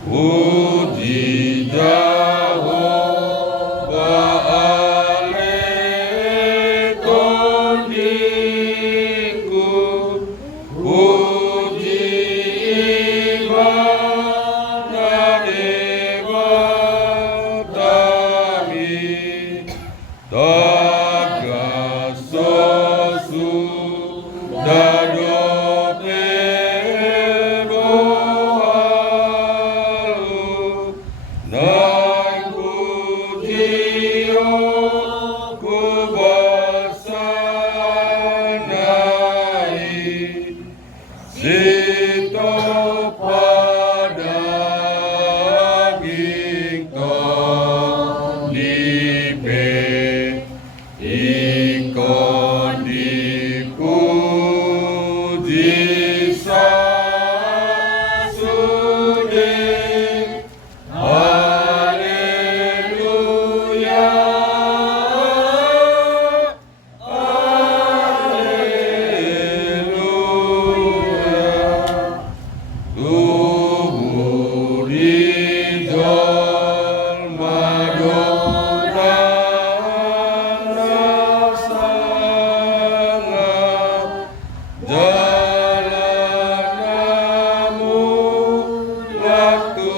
Puji Jehovah Alekoniku, puji ibadah Dewa kami, tagasosu dadope rohalu, naik pujiyo kubasanai, sito padaging tolipe, ikon dipuji sasudin. Haleluya, haleluya. Tubuh di jalma donang sangat, jalanamu waktu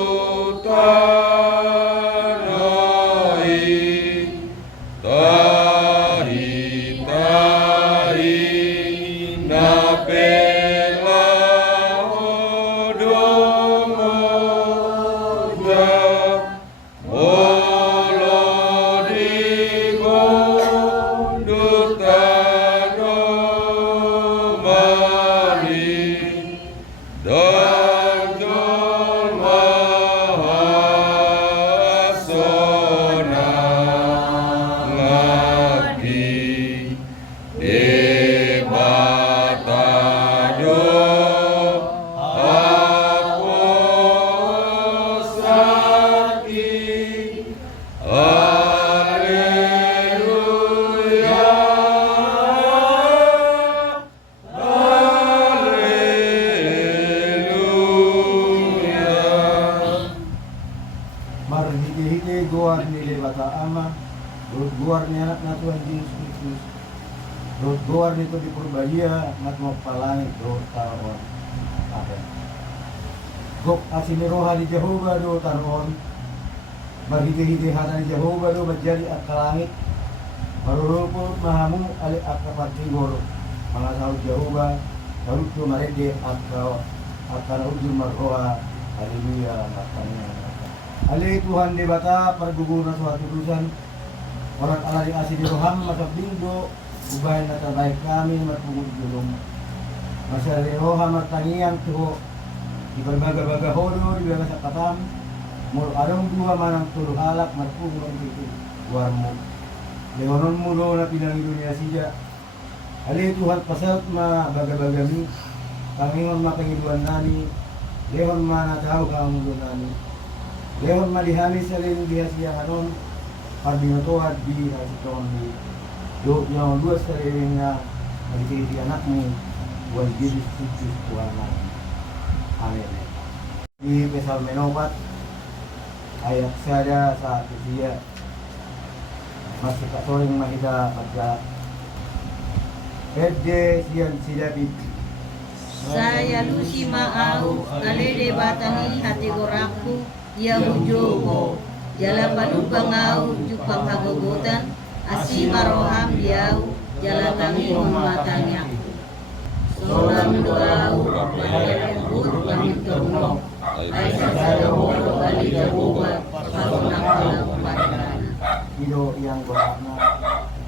tanai, tahi-tahi napela odomoda, olo digondu tanomani, dan jolma hasona ngabdi, debatado aposati. Haleluya, haleluya. Marhiti-hiti guar ni Dewata Ama, Rut guar ni anak na Tuhan Yesus Kristus, Rut guar nito di Purbalia, mat magpalangit, Rut taron. Amen. Gok asini roha di Jehovah do taron, marhiti-hiti hata ni Jehovah do menjadi akalangit, marurupot mahamu ali akapatigoro, mga tao Jehovah, tarut do marede akanahudyo marroha, haleluya, matanya. Ali Tuhan di bata perguguran suatu urusan orang ala di asih di roham masa bindo ubahin na terbaik kami matunggu julung masa di roham matangiang tuho di berbaga-baga hodo di baga katam mul adong dua manang tuluh alak matunggu itu warmu leonon mulo na pinang dunia sija. Ali Tuhan pasal ma baga-baga mi kangingon mapangiduan nani lehon mana tahu kamu nani lehon malihani salin dia siang anon parbinotoad di hasiton di do yang luas salingnya di anakmu buat jadi suci Tuhan. Amin. Di Pesal Menopat ayat saya saat dia masih kasoring mahida pada Ede siang sidapi Saya lusi maau alede batani hati goraku ia hujogo jala panumpang au jupang hagogotan asi maroham diau jala tangi homatani aku solam doau malembut pamiturno aisa saya holo ali jabuba pasonang kalang umatana Ido yang gorakna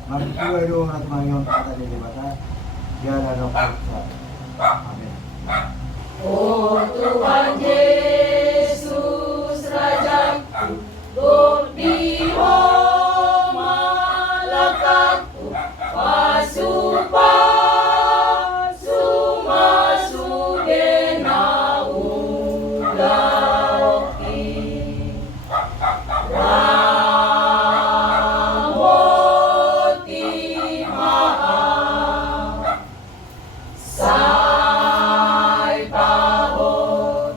Martua ido natmanyon kata di bata jala dokter. Amin. Oh Tuhan Yesus Rajaku, Gudi malakatku, pasupa sumasugena ulauki, ramoti maaf, sai pahot,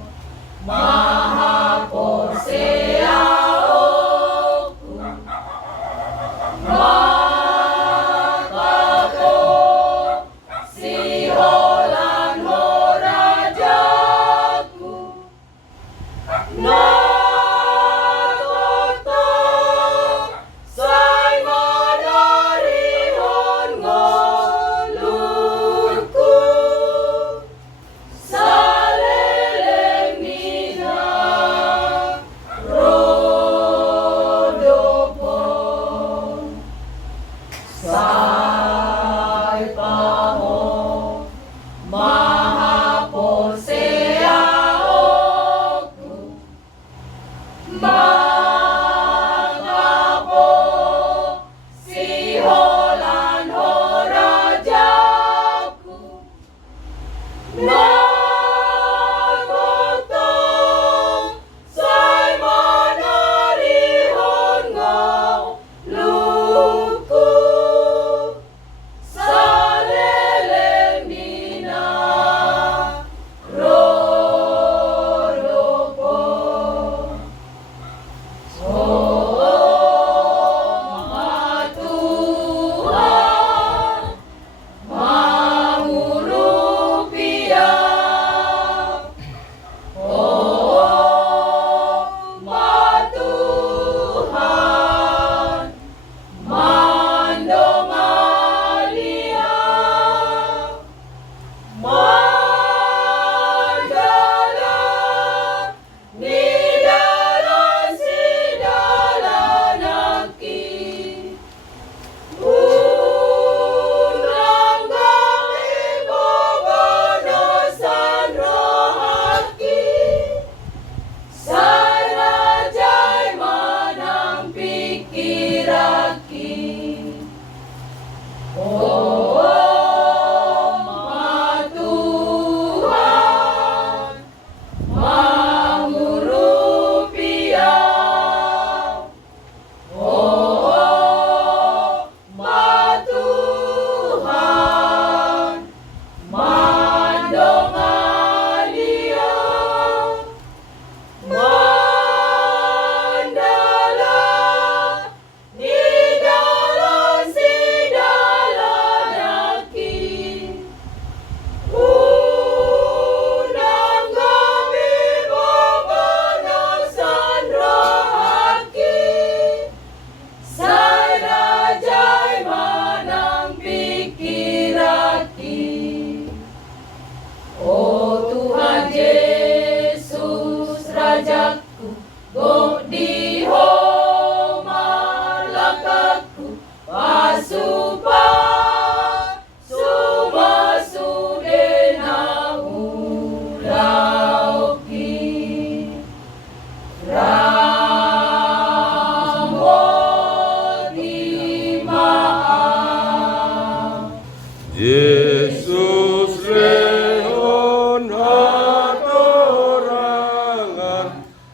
Yesus rehon hatorangan,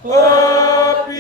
tapi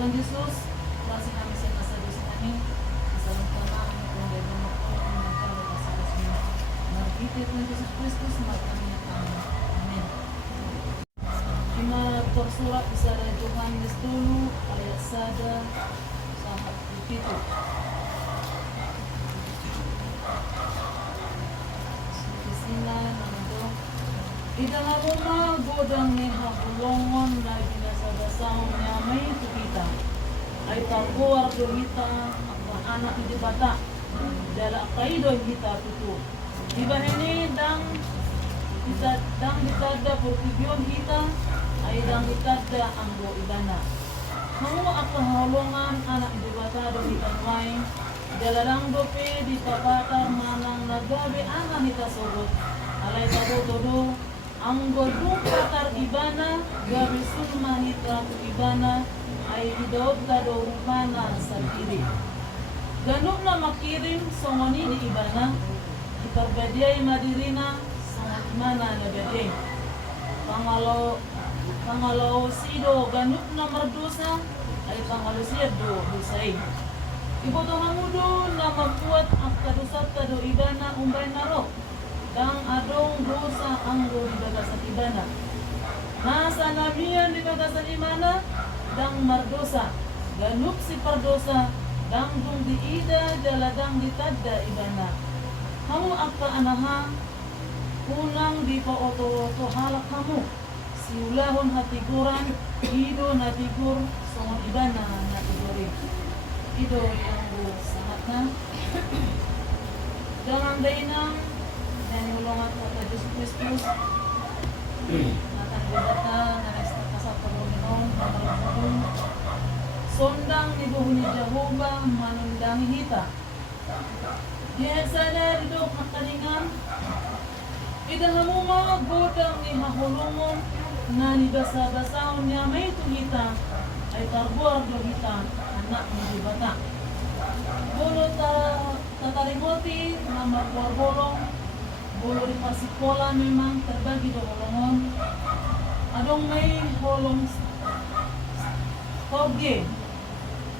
Tuhan Yesus, kasih kami sa dosa kami. Masalah kami kung dari nama Tuhan yang kami kasih semua. Mari Tuhan Yesus Kristus maka kami amin. Cuma tersurat di sana Yohanes dulu ayat 1 sampai 7. Sila nando idalah rumah godang ni hahulongon na binasa-basaon niya may tukita ay tabuar do kita ang anak di bata dala kaido kita tutu di bahini dang ditada portibyon kita ay dang ditada ang go ibana Mangu ako hahulongan anak di bata do kita may dalarang dope di papatar manang nagabi anak nita sorot alay todo ang godong patar ibana gabi sulma hita ibana ay hidaw tado rumana sa kiri ganun na makirim songoni di ibana iparbadiyay madirina sa imana na bade pangalaw sido ganun na mardusa ay pangalaw sido husay Ibo to hamudo na magkuat ang kadusat kado ibana umbay naro dang adong dosa ang do ibaga sa ibana nasa namiyan di baga sa imana dang mardosa ganup si pardosa dang dung diida daladang ditadda ibana hamu apa anaha unang di pa oto halak hamu siulahon hatiguran ido natigur songon ibana natiguri Ido yang sangat na dengan dainang dan ulungan kata Yesus Kristus akan berdata nares kasat Panginoon mamalapun sondang ni buhuni Jehovah manundangi hita dia sadar dok makalingan idahamu mga godang ni mahulungon na ni basa-basaon niya may tuhita ay tarbuar do hita anak ni bata. Bolo tataringoti na magwarbolong. Bolo di pasikola memang terbagi do holongon. Adong may holong toge.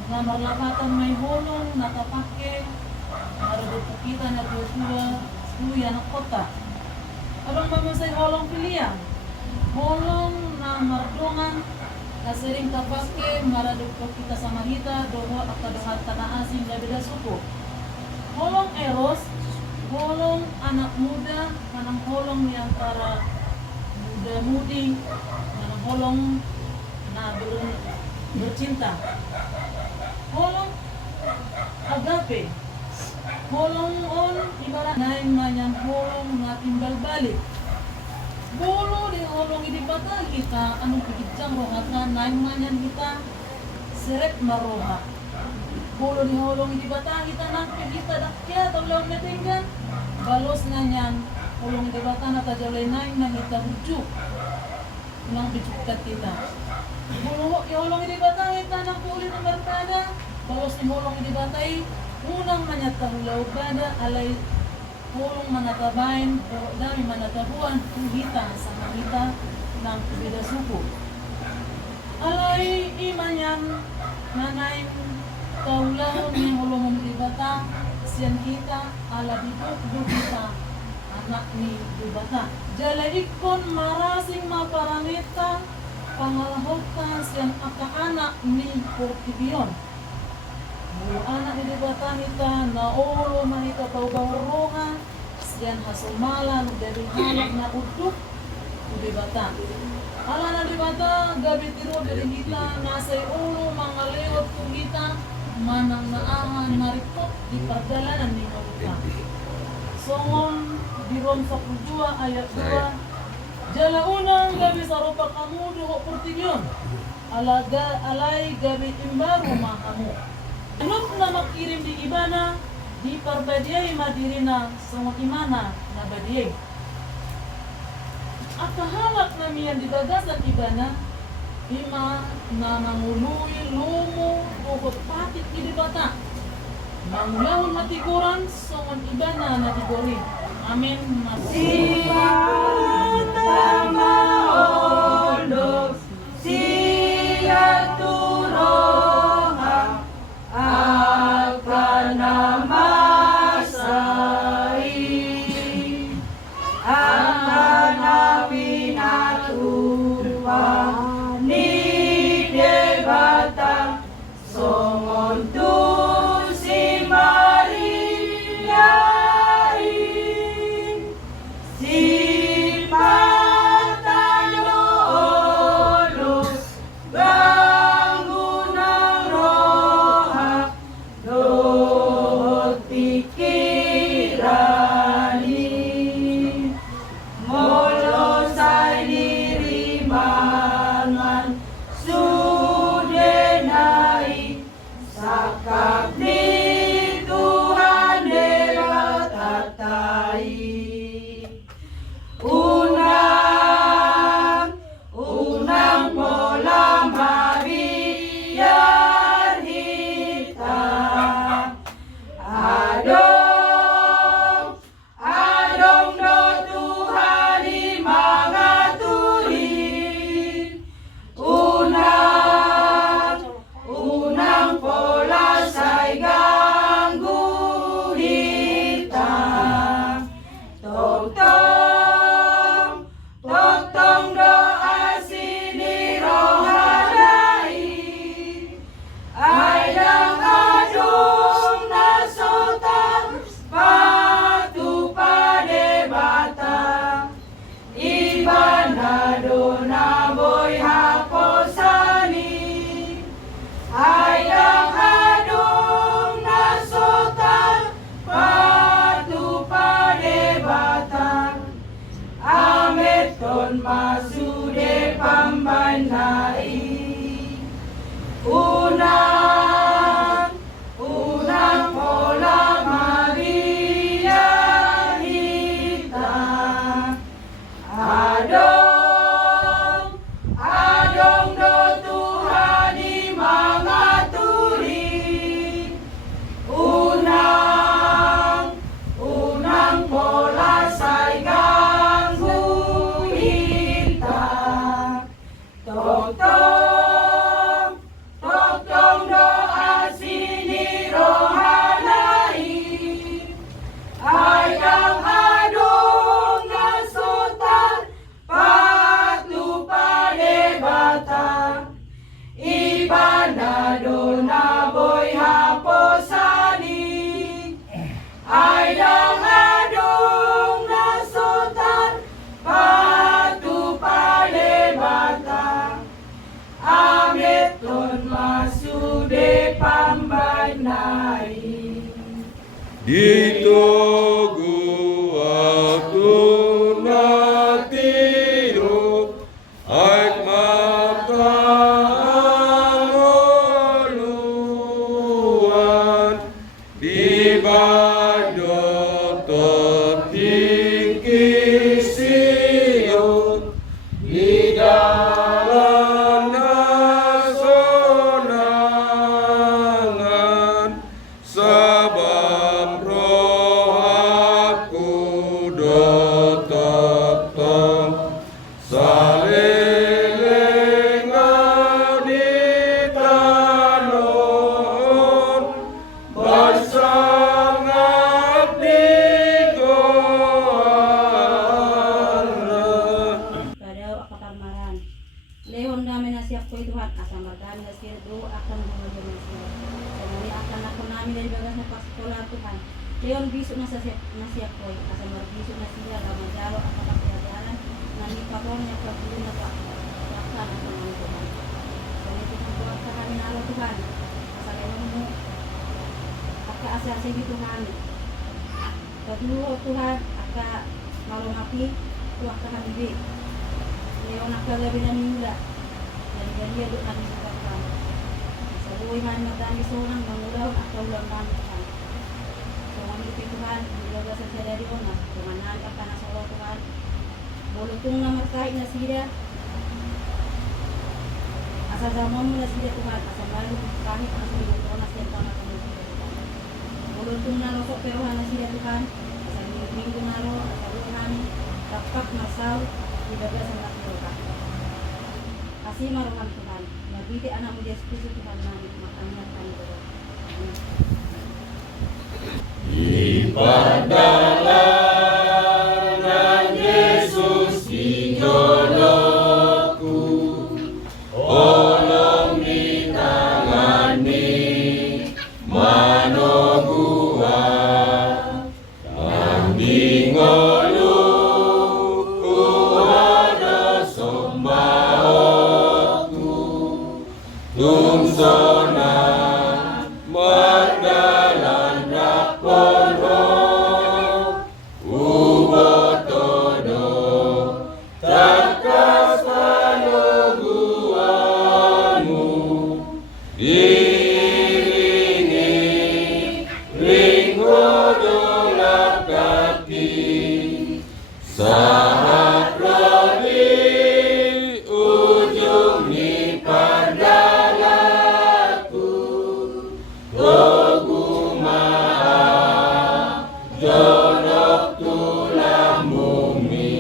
Na marlapatan may holong nakapake. Marabot kita na tuya na kota. Adong mamusay holong pilihan. Holong na mardongan na sering kapake maradok ko kita sama hita doho akadohat tanah asing labida suku holong eros holong anak muda manang holong ni antara muda mudi manang holong na bercinta holong agape holong on ibarat naing manyang holong na timbal balik Bolo di holong di bata kita anong pikitjang rohatan naing manyan kita seret maroha. Bolo di holong di bata kita nakpi kita dakya tawlaw natinggan balos na nyan holong di bata na tajalay naing na kita hujuk nang bijukat kita. Bolo di holong di bata kita nang kulit ng barkada balos di holong di batay unang manyat tawlaw bada alay Pulong manatabain, pero dami manatabuan kung hita sa mahita ng beda suko. Alay iman yan, nanay kaulahon ni hulong dibata, siyan kita, ala dibuk kita, anak ni dibata. Jala ikon marasing maparamita, pangalahok siyan aka-anak ni Portibion. Mulu anak di dibata nita na olo mahita tau-bauroha siyan hasumalan dari halak na uduk di dibata. Ala na dibata gabi tiro dari hita nasay olo mga lewat kung hita manang naahan maripot di perjalanan ni Maluka. Songon di Rom 12 ayat 2 Jala unang gabi sa rupa kamu duho Portibion alay gabi imbaru mahamu. Anong na makirim di ibana, di parbadiyay madirina sa imana na badiyay. At kahalak na miyan di bagas at ibana, ima na manguluy, lumo, bukot patit ibibata. Mangulahon matiguran, sa ibana na tigori. Amen. Tama olos, siya turong. ang namin at Tuhan ni debata songon tu si Maria si patano olo bangunang roha dohot pikirani molo say dirimangan sudenai sakap ni Tuhan dewa tatai unang pola mabiar hitam adong do Tuhan di mangaturi unang pola say ganggu hitam tong doa sini rohanai aidang adung nasotan patu pade bata ibana dona boy haposani aidang adung nasotan patu pade bata ameton masude pambanai unang pola Maria hitam adong do Tuhan di mangaturi unang pola say ganggu hitam tong doa sini rohanai ayang adong nasotan patu pade bata ibana dona boy haposani ayang adong nasotan patu pade bata ameton masude pambanai Dito waktu natiro ay mapanguluan di bado tinggi siyo di dalam nasonangan sabab roh aku tetap salilingau di tanon bersangat di goara. Pada kapamaran. Lehon namin na siya po Tuhan, asam marami na siya do akan bumagay na siya. Sanali akan ako namin dari bagas na paskola Tuhan. Lehon biso na siya po, asam marbiso na siya ramadaro at kapagkadaran na nipapon niya pagbulo na pa. Akan ako namin Tuhan. Sanali Tuhan po at kami nalo Tuhan. Asalayon mo pagkaasa sa iyo Tuhan. Pagluho Tuhan, aka malumaki, tuwak ka halibi. Lehon nakagabi na nila. Dari doon natin sa kapal. Sa buhay man magdami sunang mangulaw at kaulang namin Tuhan. So, ang ipin Tuhan, ilaga sa siya dari na, tumanan ka pa na sa ulo Tuhan. Bulutong na markahit na sila. Asa zaman mo na sila Tuhan, asa malu kahit ang bulutong na siya na kami sila Tuhan. Bulutong na rosok peruhan na sila Tuhan. Asa minggu na ro, asa buhan, tapak masal, ilaga sa natin kasih maruhan Tuhan. Nabiti anak mu Yesus Kristus Tuhan namin makannya kami Tuhan. Di padang Saat di ujung ni pardalaku, Gogumaa jodoh tulang bumi.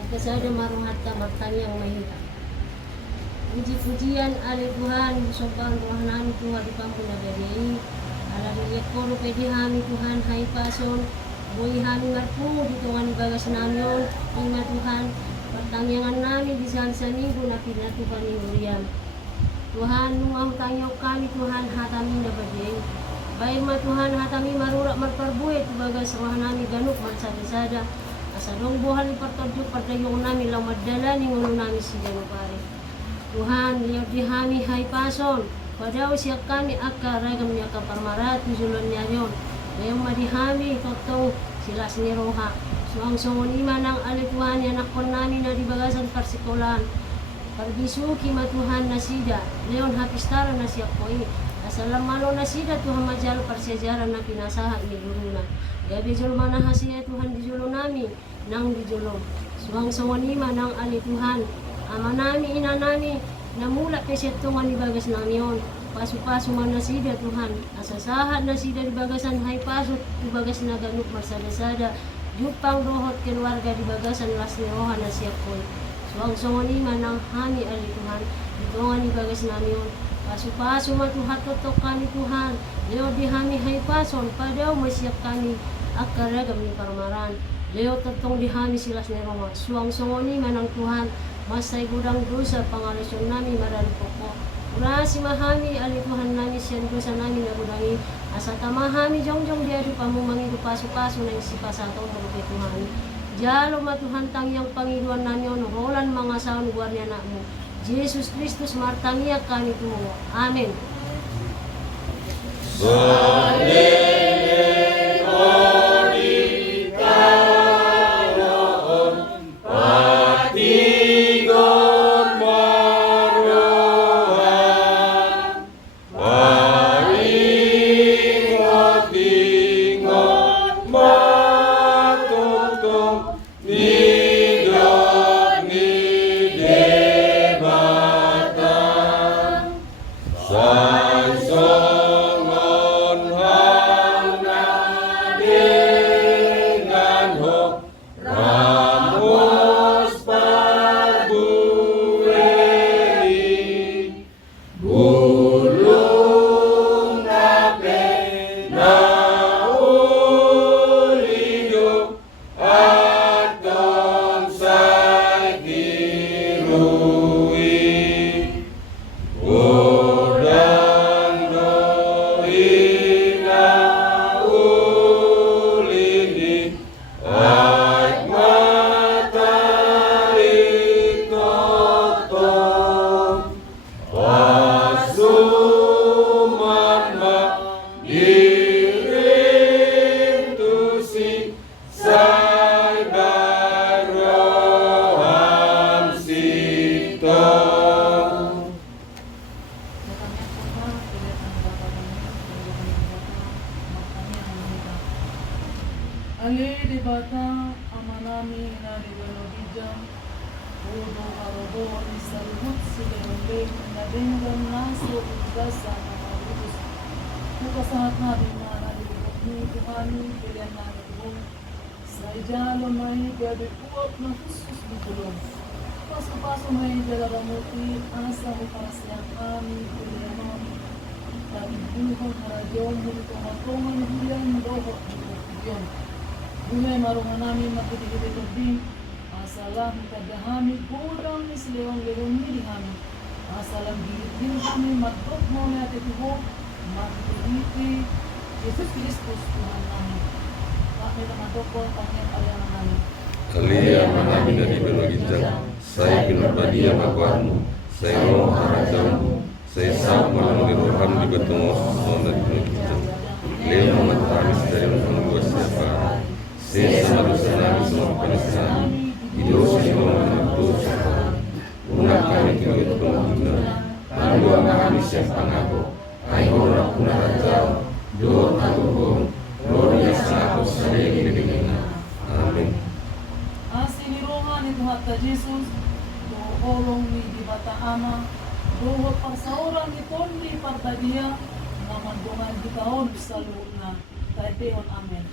Pagkasada marong harta martanyang mahina. Puji-pujian alay Tuhan, musobahan rohanami Tuhan di pampu nagadei. Alhamdulillah kono pwede hami Tuhan, hai pason. Buhay hami marpungo dito nga ni bagas namin. Ima Tuhan, pertangyangan namin di sa minggu na pinatuhan ni Uriam. Tuhan, nung ang tangyaw kami Tuhan, hatami na badeng. Baik ma Tuhan, hatami marurak marparbuhay, bagas rohanami ganuk marsada-sada. Asadong buhal ipartadyo pardayong namin lang madala ni ngulo namin si Ganupare. Tuhan, liyaw di hami hai pason. Padaw siya kami akaragam niya kaparmarat tujulon niya yon. Ngayong madihami totong sila siniroha. So ang sungunima ng alituhan niya nakon namin na dibagasan parsikulan. Parbisuki matuhan na sida. Leon hapistara na siya po Asalamalo na sida Tuhan majal parsejaran na pinasaha ni guru na. Gabi jul manahasiya Tuhan di julo nami nang di julo. So ang sungunima ng alituhan. Ama nami, ina nami, namula peset tungan di bagas namin. Paso-paso man na sida Tuhan. Asasahat na sida di bagasan hay pasot di bagas na ganuk marsada-sada. Jupang rohot keluarga di bagasan las ni rohan na siya po. So ang sungunima ng hani ali Tuhan. Ditungan di bagas namin. Paso-paso matuhat totok kami Tuhan. Leo di hami hay pason. Padaw masiyap kami akaragam ni parmaran. Leo totong di hami silas ni Roma. So ang sungunima ng Tuhan. Masay gudang dosa pangalasyon namin maralipoko. Ura si mahami alituhan namin siyan dosa namin na gudangi. Asa tamahami jongjong diado pamumangi do paso-paso na isipa sa atong mga Tuhan. Jalo matuhan tangyang Pangiluan namin rolan mga saon guardia na mo. Jesus Kristus martangya kami tumo. Amen. Ali di bata amanami na di galogidjam Udo arodo isarihut sigayombeng na denggan naso igasa na marudus Mukasahat na di mana di bukni Tuhani pilihan na di sa ijalo may gadi uap na khusus di tulong Paso-paso may jalaramuti asa mo para siya kami pilihan namin Tapi bunuhang haradyon muli kumatungan hulian doho di bukidyon Bunay marungan namin magkiti-kiti din. Asalam kadahami kurang is leong ni kami. Asalam din kami magdok mo na titiho. Magkiti Yesus Kristus Tuhan namin. Kami naman doko Panginoon ariyan namin. Kalia manami na di belogijang, saya pinabadiya magwarmo, saya roh harajamu, saya sab malang liroham di betungos sonda di belogijang. Leo mematamis dari menunggu siapa. Saya sama dosa nabi semua penisah, hidup semua dosa. Unak kami kewet pengguna, pandu kami siap pangabu, ayo puna rajau, dua agung, gloria selaku saya di dunia. kita Jesus, doholong ni di bata ama, dohot pagsauran ni Tondi Partadia, nga mandungan gitaon sa luod na. Tayo amen.